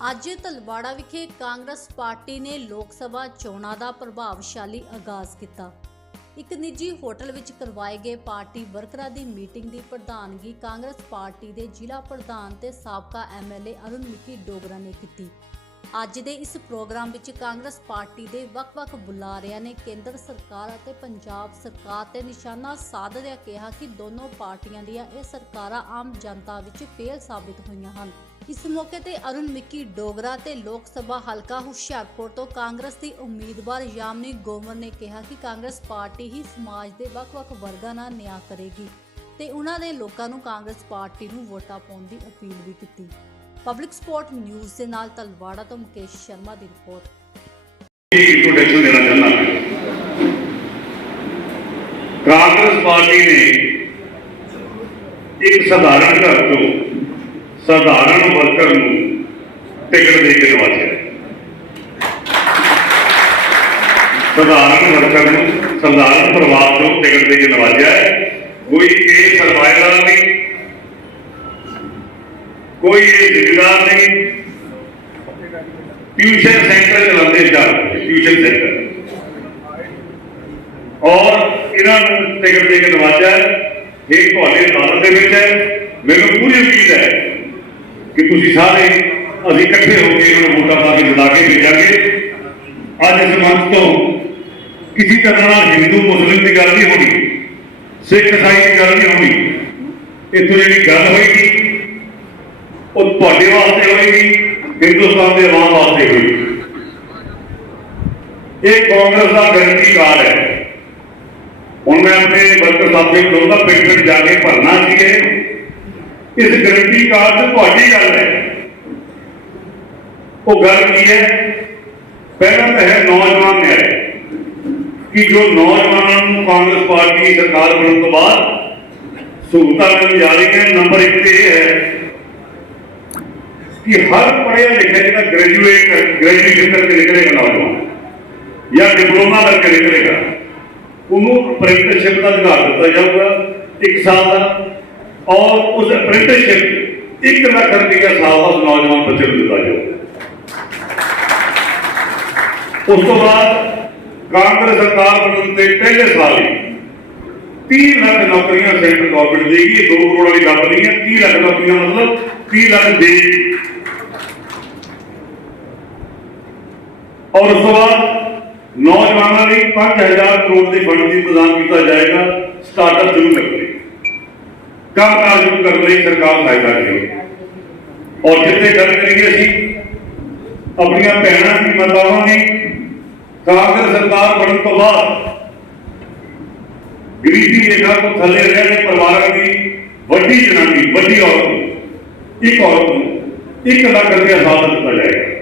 ਅੱਜ ਤਲਵਾੜਾ ਵਿਖੇ ਕਾਂਗਰਸ ਪਾਰਟੀ ਨੇ ਲੋਕ ਸਭਾ ਚੋਣਾਂ ਦਾ ਪ੍ਰਭਾਵਸ਼ਾਲੀ ਆਗਾਜ਼ ਕੀਤਾ। ਇੱਕ ਨਿੱਜੀ ਹੋਟਲ ਵਿੱਚ ਕਰਵਾਏ ਗਏ ਪਾਰਟੀ ਵਰਕਰਾਂ ਦੀ ਮੀਟਿੰਗ ਦੀ ਪ੍ਰਧਾਨਗੀ ਕਾਂਗਰਸ ਪਾਰਟੀ ਦੇ ਜ਼ਿਲ੍ਹਾ ਪ੍ਰਧਾਨ ਤੇ ਸਾਬਕਾ ਐਮਐਲਏ ਅਰੁਣ ਮਿੱਕੀ ਡੋਗਰਾ ਨੇ ਕੀਤੀ। ਅੱਜ ਦੇ ਇਸ ਪ੍ਰੋਗਰਾਮ ਵਿੱਚ ਕਾਂਗਰਸ ਪਾਰਟੀ ਦੇ ਵੱਖ-ਵੱਖ ਬੁਲਾਰਿਆਂ ਨੇ ਕੇਂਦਰ ਸਰਕਾਰ ਅਤੇ ਪੰਜਾਬ ਸਰਕਾਰ ਤੇ ਨਿਸ਼ਾਨਾ ਸਾਧਦਿਆਂ ਕਿਹਾ ਕਿ ਦੋਨੋਂ ਪਾਰਟੀਆਂ ਦੀਆਂ ਇਹ ਸਰਕਾਰਾਂ ਆਮ ਜਨਤਾ ਵਿੱਚ ਫੇਲ ਸਾਬਿਤ ਹੋਈਆਂ ਹਨ। ਇਸ ਮੌਕੇ ਤੇ ਅਰੁਣ ਮਿੱਕੀ ਡੋਗਰਾ ਤੇ ਲੋਕ ਸਭਾ ਹਲਕਾ ਹੁਸ਼ਿਆਰਪੁਰ ਤੋਂ ਕਾਂਗਰਸ ਦੀ ਉਮੀਦਵਾਰ ਯਾਮਨੀ ਗੋਮਰ ਨੇ ਕਿਹਾ ਕਿ ਕਾਂਗਰਸ ਪਾਰਟੀ ਹੀ ਸਮਾਜ ਦੇ ਵੱਖ-ਵੱਖ ਵਰਗਾਂ ਨਾਲ ਨਿਆਂ ਕਰੇਗੀ ਤੇ ਉਹਨਾਂ ਨੇ ਲੋਕਾਂ ਨੂੰ ਕਾਂਗਰਸ ਪਾਰਟੀ ਨੂੰ ਵੋਟਾਂ ਪਾਉਣ ਦੀ ਅਪੀਲ ਵੀ ਕੀਤੀ। ਪਬਲਿਕ ਸਪੋਰਟ ਨਿਊਜ਼ ਦੇ ਨਾਲ ਤਲਵਾੜਾ ਤੋਂ ਮੁਕੇਸ਼ ਸ਼ਰਮਾ ਦੀ ਰਿਪੋਰਟ। ਇੱਕ ਇੰਟਰੋਡਕਸ਼ਨ ਦੇਣਾ ਚਾਹੁੰਦਾ? ਕਾਂਗਰਸ ਪਾਰਟੀ ਨੇ ਇੱਕ ਸਧਾਰਨ ਘਰ ਤੋਂ ਸਧਾਰਨ ਵਰਕਰ ਨੂੰ ਟਿਕਟ ਦੇ ਕੇ ਨਵਾਜਿਆ ਸਧਾਰਨ ਵਰਕਰ ਨੂੰ ਸਧਾਰਨ ਪਰਿਵਾਰ ਨੂੰ ਟਿਕਟ ਦੇ ਕੇ ਨਵਾਜਿਆ ਕੋਈ ਇਹ ਸਰਮਾਇਦਾਰ ਨਹੀਂ ਕੋਈ ਇਹ ਜ਼ਿੰਮੇਦਾਰ نہیں ٹیوشن سینٹر چلاتے چار ٹیوشن سینٹر اور انہوں نے ٹکٹ دے کے نوازا ہے ایک تھوڑے دولت ہے میرے پوری امید ہے کہ تھی سارے ابھی کٹھے ہو کے انہوں نے ووٹاں پا کے بلا کے بھیجا گے اج اس منچ تو کسی طرح ہندو مسلم کی گل نہیں ہونی سکھ عیسائی کی گل نہیں ہونی اتوں جی گل ہوئے گی وہ تھوڑے واسطے ہوئے گی ہندوستان کے عوام واسطے ہوئے گی یہ کا گارنٹی کار ہے۔ ہوں میں اپنے ورکر صاحب سے کہوں گا پنڈ جا کے بھرنا چاہیے۔ اس غریبی کار تو تھوڑی گل ہے۔ وہ گل کی ہے، پہلا تو ہے نوجوان ہے کہ جو نوجوانوں کانگریس پارٹی کی سرکار بننے تو بعد سہولت مل جا رہی ہیں۔ نمبر ایک تو یہ ہے کہ ہر پڑھے لکھے جا گریجویٹ، گریجویشن کر کے نکلے گا نوجوان، یا ڈپلوما کر کے نکلے گا۔ انہوں پرنٹرشپ کا ادھکار دیتا جاؤ گا، ایک سال کا اور اس اپرینٹس ایک طرح نہ کرنے کا اس نوجوان پر چل دیتا جو اس کو بعد کانگر سرکار بنتے پہلے سال ہی تین لاکھ نوکریاں سینٹرل گورنمنٹ دے گی، دو کروڑ والی گل نہیں ہے، تین لاکھ نوکریاں مطلب تین لاکھ دے گی۔ اور اس کے بعد نوجوانوں نے پانچ ہزار کروڑ کے فنڈ کی انتظام کیا جائے گا، سٹارٹ اپ ضرور کرتے کم تعلیم کرنے ہی سرکار فائدہ کرے اور جتنے گل کریے سی اپنی بھنوں کی متاواں نے کانگریس سرکار بننے تو بعد گریبی ریکھا کو تھلے رہنے پریوار کی وڈی جنابی وڈی عورت، ایک عورت ایک لاکھ روپیہ سال دیتا جائے گا۔